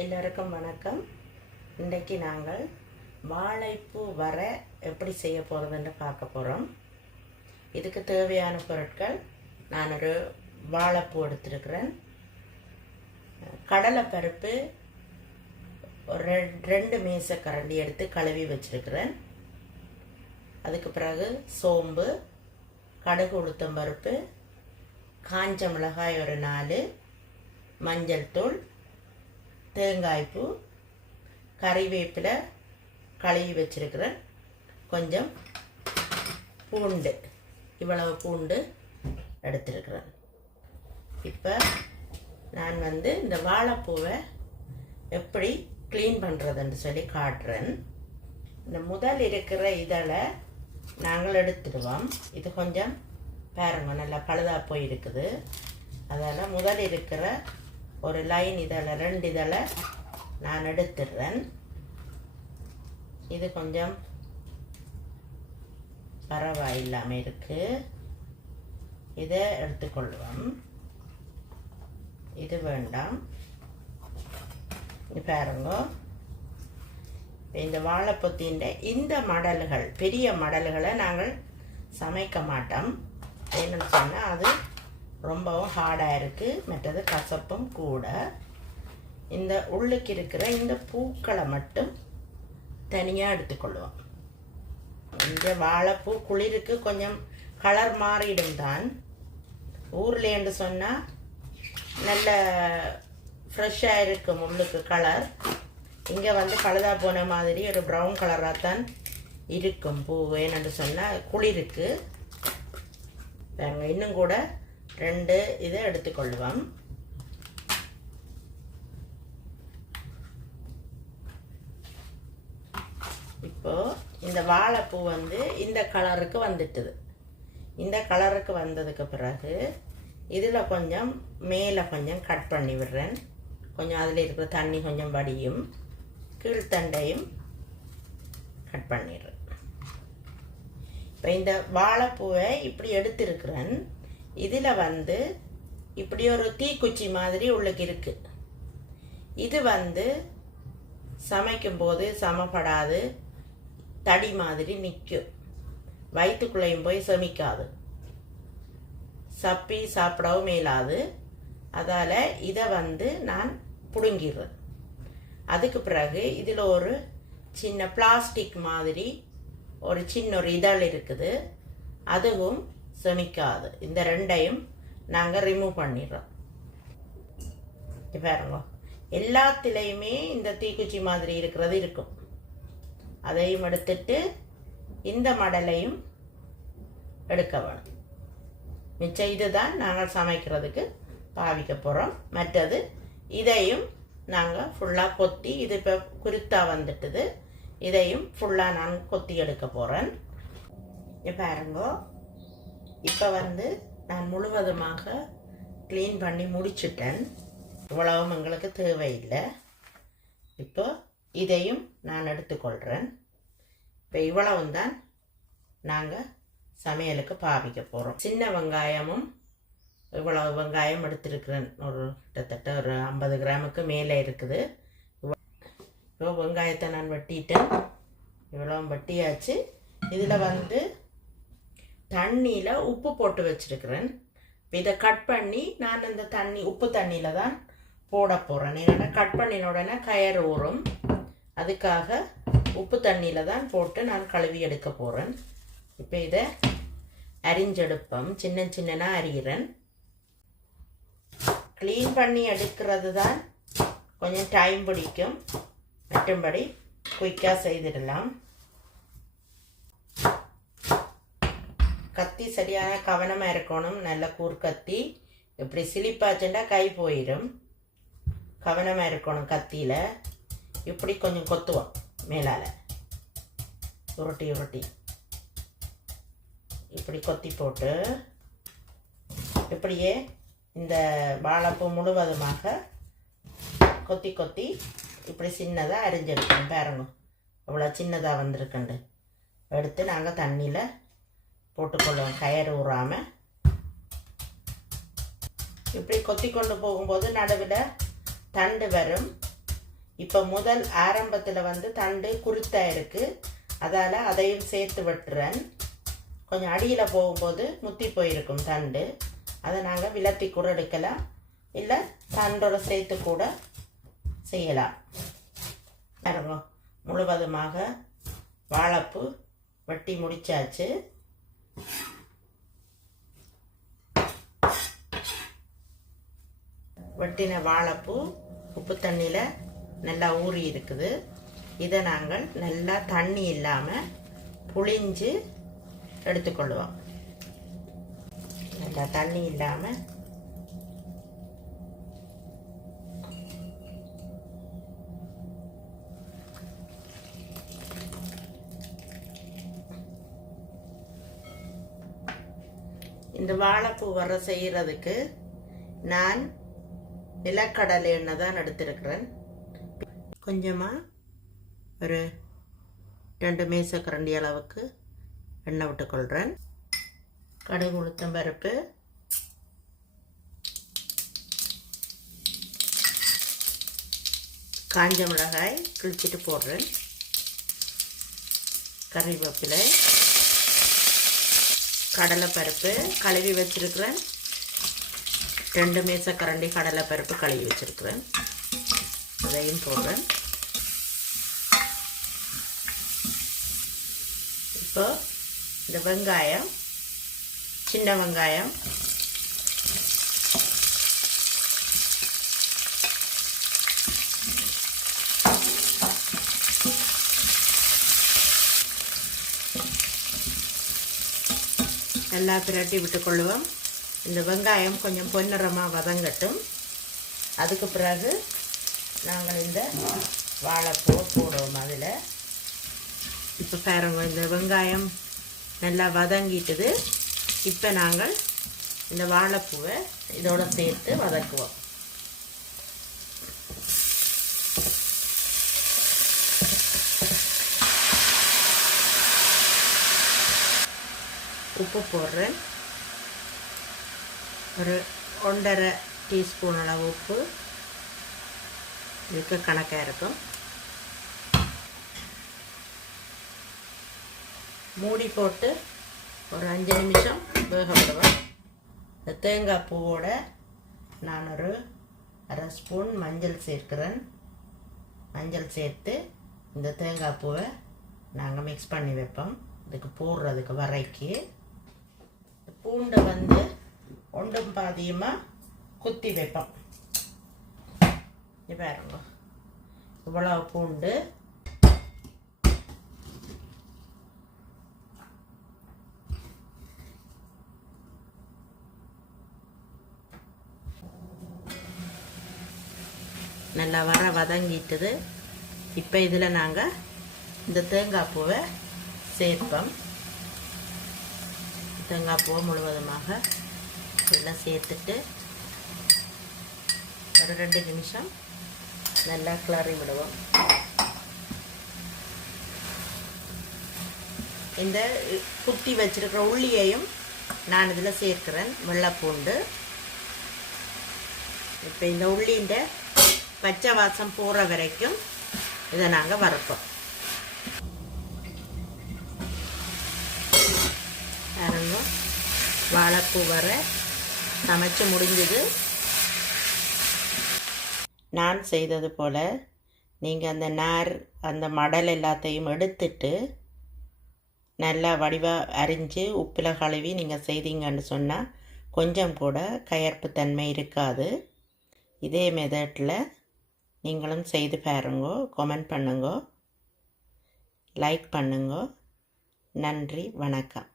எல்லோருக்கும் வணக்கம். இன்றைக்கு நாங்கள் வாழைப்பூ வர எப்படி செய்ய போகிறதுன்னு பார்க்க போகிறோம் இதுக்கு தேவையான பொருட்கள் நான் ஒரு வாழைப்பூ எடுத்துருக்கிறேன். கடலைப்பருப்பு ஒரு ரெண்டு மேச கரண்டி எடுத்து கழுவி வச்சிருக்கிறேன். அதுக்கு பிறகு சோம்பு கடுகு உளுத்தம் பருப்பு காஞ்ச மிளகாய் ஒரு நாலு மஞ்சள் தூள் தேங்காய்ப்பூ கறிவேப்பிலை கழுவி வச்சுருக்கிறேன் கொஞ்சம் பூண்டு இவ்வளவு பூண்டு எடுத்திருக்கிறேன். இப்போ நான் வந்து இந்த வாழைப்பூவை எப்படி க்ளீன் பண்ணுறதுன்னு சொல்லி காட்டுறேன். இந்த முதல் இருக்கிற இதழை நாங்கள் எடுத்துடுவோம். இது கொஞ்சம் பாருங்க நல்லா பழுதாக போயிருக்குது. அதனால் முதல் இருக்கிற ஒரு லைன் இதழை ரெண்டு இதழ நான் எடுத்துடுறேன். இது கொஞ்சம் பரவாயில்லாமல் இருக்கு. இதை எடுத்துக்கொள்வோம். இது வேண்டாம். இது பாருங்க. இந்த வாழைப்பொத்தின் இந்த மடல்கள் பெரிய மடல்களை நாங்கள் சமைக்க மாட்டோம். என்னன்னு சொன்னால் அது ரொம்பவும் ஹார்டாக இருக்குது மற்றது கசப்பும் கூட. இந்த உள்ளுக்கு இருக்கிற இந்த பூக்களை மட்டும் தனியாக எடுத்துக்கொள்வோம் இந்த வாழைப்பூ குளிருக்கு கொஞ்சம் கலர் மாறிடும் தான். ஊரில் என்று சொன்னால் நல்ல ஃப்ரெஷ்ஷாக இருக்கும் உள்ளுக்கு கலர் இங்கே வந்து கழுதா போன மாதிரி ஒரு ப்ரௌன் கலராக தான் இருக்கும் பூ. வேணும்னு சொன்னால் குளிருக்கு. இன்னும் கூட ரெண்டு இதை எடுத்துக்கொள்வோம். இப்போ இந்த வாழைப்பூ வந்து இந்த கலருக்கு வந்துட்டுது. இந்த கலருக்கு வந்ததுக்கு பிறகு இதில் கொஞ்சம் மேலே கொஞ்சம் கட் பண்ணி விடுறேன். கொஞ்சம் அதில் இருக்கிற தண்ணி கொஞ்சம் வடியும். கீழ்த்தண்டையும் கட் பண்ணிடுறேன். இப்போ இந்த வாழைப்பூவை இப்படி எடுத்திருக்கிறேன். இதில் வந்து இப்படி ஒரு தீக்குச்சி மாதிரி உள்ளுக்கு இருக்குது இது வந்து சமைக்கும்போது சமப்படாது தடி மாதிரி நிற்கும் வயிற்றுக்குள்ளேயும் போய் செமிக்காது. சப்பி சாப்பிடவும் மேலாது. அதால் இதை வந்து நான் பிடுங்கிடுறேன். அதுக்கு பிறகு இதில் ஒரு சின்ன பிளாஸ்டிக் மாதிரி ஒரு சின்ன ஒரு இதழ் இருக்குது. அதுவும் செமிக்காது. இந்த ரெண்டையும் நாங்கள் ரிமூவ் பண்ணிடுறோம். பாருங்க. எல்லாத்துலேயுமே இந்த தீக்குச்சி மாதிரி இருக்கிறது இருக்கும். அதையும் எடுத்துட்டு இந்த மடலையும் எடுக்க வேணும். மிச்சம் இதுதான் நாங்கள் சமைக்கிறதுக்கு பாவிக்க போகிறோம் மற்றது இதையும் நாங்கள் ஃபுல்லாக கொத்தி இது இப்போ குருத்தா வந்துட்டுது. இதையும் ஃபுல்லாக நான் கொத்தி எடுக்க போகிறேன் இப்போ பாருங்கோ. இப்போ வந்து நான் முழுவதுமாக க்ளீன் பண்ணி முடிச்சுட்டேன். இவ்வளவும் எங்களுக்கு தேவையில்லை. இப்போ இதையும் நான் எடுத்துக்கொள்கிறேன் இப்போ இவ்வளவும் தான் நாங்கள் சமையலுக்கு பாவிக்க போகிறோம் சின்ன வெங்காயமும் இவ்வளவு வெங்காயம் எடுத்திருக்கிறேன். ஒரு கிட்டத்தட்ட ஒரு ஐம்பது கிராமுக்கு மேலே இருக்குது. இவ்வளோ வெங்காயத்தை நான் வெட்டிட்டேன். இவ்வளோ வெட்டியாச்சு. இதில் வந்து தண்ணியில் உப்பு போட்டு வச்சிருக்கிறேன். இதை கட் பண்ணி நான் அந்த தண்ணி உப்பு தண்ணியில் தான் போட போகிறேன் ஏன்னா கட் பண்ணின உடனே கயறு ஊறும். அதுக்காக உப்பு தண்ணியில் தான் போட்டு நான் கழுவி எடுக்க போகிறேன் இப்போ இதை அரிஞ்செடுப்போம். சின்ன சின்னனாக அரிகிறேன். க்ளீன் பண்ணி எடுக்கிறது தான் கொஞ்சம் டைம் பிடிக்கும். மற்றும்படி குயிக்காக செய்திடலாம். கத்தி சரியான கவனமாக இருக்கணும். நல்ல கூர்க்கத்தி. இப்படி சிலிப்பாச்சுன்னா கை போயிடும் கவனமாக இருக்கணும் கத்தியில். இப்படி கொஞ்சம் கொத்துவோம் மேலால். உருட்டி உருட்டி. இப்படி கொத்தி போட்டு இப்படியே இந்த வாழைப்பூ முழுவதுமாக கொத்தி கொத்தி இப்படி சின்னதாக அரிஞ்செடுக்கணும் பாருங்க. அவ்வளோ சின்னதாக வந்திருக்குண்டு. எடுத்து நாங்கள் தண்ணியில் போட்டுக்கொள்ளுவோம் கயறு ஊறாமல் இப்படி கொத்தி கொண்டு போகும்போது நடுவில் தண்டு வரும். இப்போ முதல் ஆரம்பத்தில் வந்து தண்டு குருத்தா இருக்குது அதால் அதையும் சேர்த்து விட்டுறேன். கொஞ்சம் அடியில் போகும்போது முத்தி போயிருக்கும் தண்டு. அதை நாங்கள் விலத்தி கூட எடுக்கலாம். இல்லை தண்டோட சேர்த்து கூட செய்யலாம். முழுவதுமாக வாழைப்பு வெட்டி முடிச்சாச்சு. வெட்டின வாழைப்பூ உப்பு தண்ணியில் நல்லா ஊறி இருக்குது. இதை நாங்கள் நல்லா தண்ணி இல்லாமல் புளிஞ்சு எடுத்துக்கொள்வோம். நல்லா தண்ணி இல்லாமல் இந்த வாழைப்பூ வர செய்கிறதுக்கு நான் நிலக்கடலை எண்ணெய் தான் எடுத்திருக்கிறேன். கொஞ்சமாக ஒரு ரெண்டு மேசக்கரண்டி அளவுக்கு எண்ணெய் விட்டுக்கொள்கிறேன் கடுகு உளுத்தம் பருப்பு. காஞ்ச மிளகாய் கிழிச்சிட்டு போடுறேன். கறிவேப்பிலை. கடலைப்பருப்பு கழுவி வச்சுருக்கிறேன். ரெண்டு மீசக்கரண்டி கடலைப்பருப்பு கழுவி வச்சுருக்குறேன். அதையும் போடுறேன். இப்போ இந்த வெங்காயம் சின்ன வெங்காயம் நல்லா பிரட்டி விட்டுக்கொள்வோம் இந்த வெங்காயம் கொஞ்சம் பொன்னிறமாக வதங்கட்டும். அதுக்கு பிறகு நாங்கள் இந்த வாழைப்பூ போடுவோம் அதில். இப்போ பாருங்க இந்த வெங்காயம் நல்லா வதங்கிட்டுது. இப்போ நாங்கள் இந்த வாழைப்பூவை இதோடு சேர்த்து வதக்குவோம். உப்பு போடுறேன். ஒரு ஒன்றரை டீஸ்பூன் அளவு உப்பு. இதுக்கு கணக்காக இருக்கும். மூடி போட்டு ஒரு அஞ்சு நிமிஷம் வேக விடுவேன். இந்த தேங்காய் பூவோட நான் ஒரு அரை ஸ்பூன் மஞ்சள் சேர்க்கிறேன். மஞ்சள் சேர்த்து இந்த தேங்காய் பூவை நாங்கள் மிக்ஸ் பண்ணி வைப்போம். இதுக்கு போடுறதுக்கு வரைக்கு. பூண்டை வந்து ஒன்றும் பாதியமாக குத்தி வைப்போம். இது பாருங்க. இவ்வளோ பூண்டு. நல்லா வர வதங்கிட்டுது. இப்போ இதில் நாங்கள் இந்த தேங்காய் பூவை சேர்ப்போம். தேங்காய் பூவை முழுவதுமாக எல்லாம் சேர்த்துட்டு ஒரு ரெண்டு நிமிஷம் நல்லா கிளறி விடுவோம். இந்த குத்தி வச்சிருக்கிற உள்ளியையும் நான் இதில் சேர்க்கிறேன் வெள்ளைப்பூண்டு. இப்போ இந்த உள்ளின்ற பச்சை வாசம் போகிற வரைக்கும் இதை நாங்கள் வறுப்போம் பாருங்க வாழைப்பூ வர சமைச்சு முடிஞ்சது. நான் செய்தது போல் நீங்கள் அந்த நார் அந்த மடல் எல்லாத்தையும் எடுத்துட்டு நல்லா வடிவாக அரிஞ்சு உப்பில் கழுவி நீங்கள் செய்தீங்கன்னு சொன்னால் கொஞ்சம் கூட கயர்ப்பு தன்மை இருக்காது. இதே மெதட்டில் நீங்களும் செய்து பாருங்கோ கமெண்ட் பண்ணுங்கோ லைக் பண்ணுங்கோ. நன்றி வணக்கம்.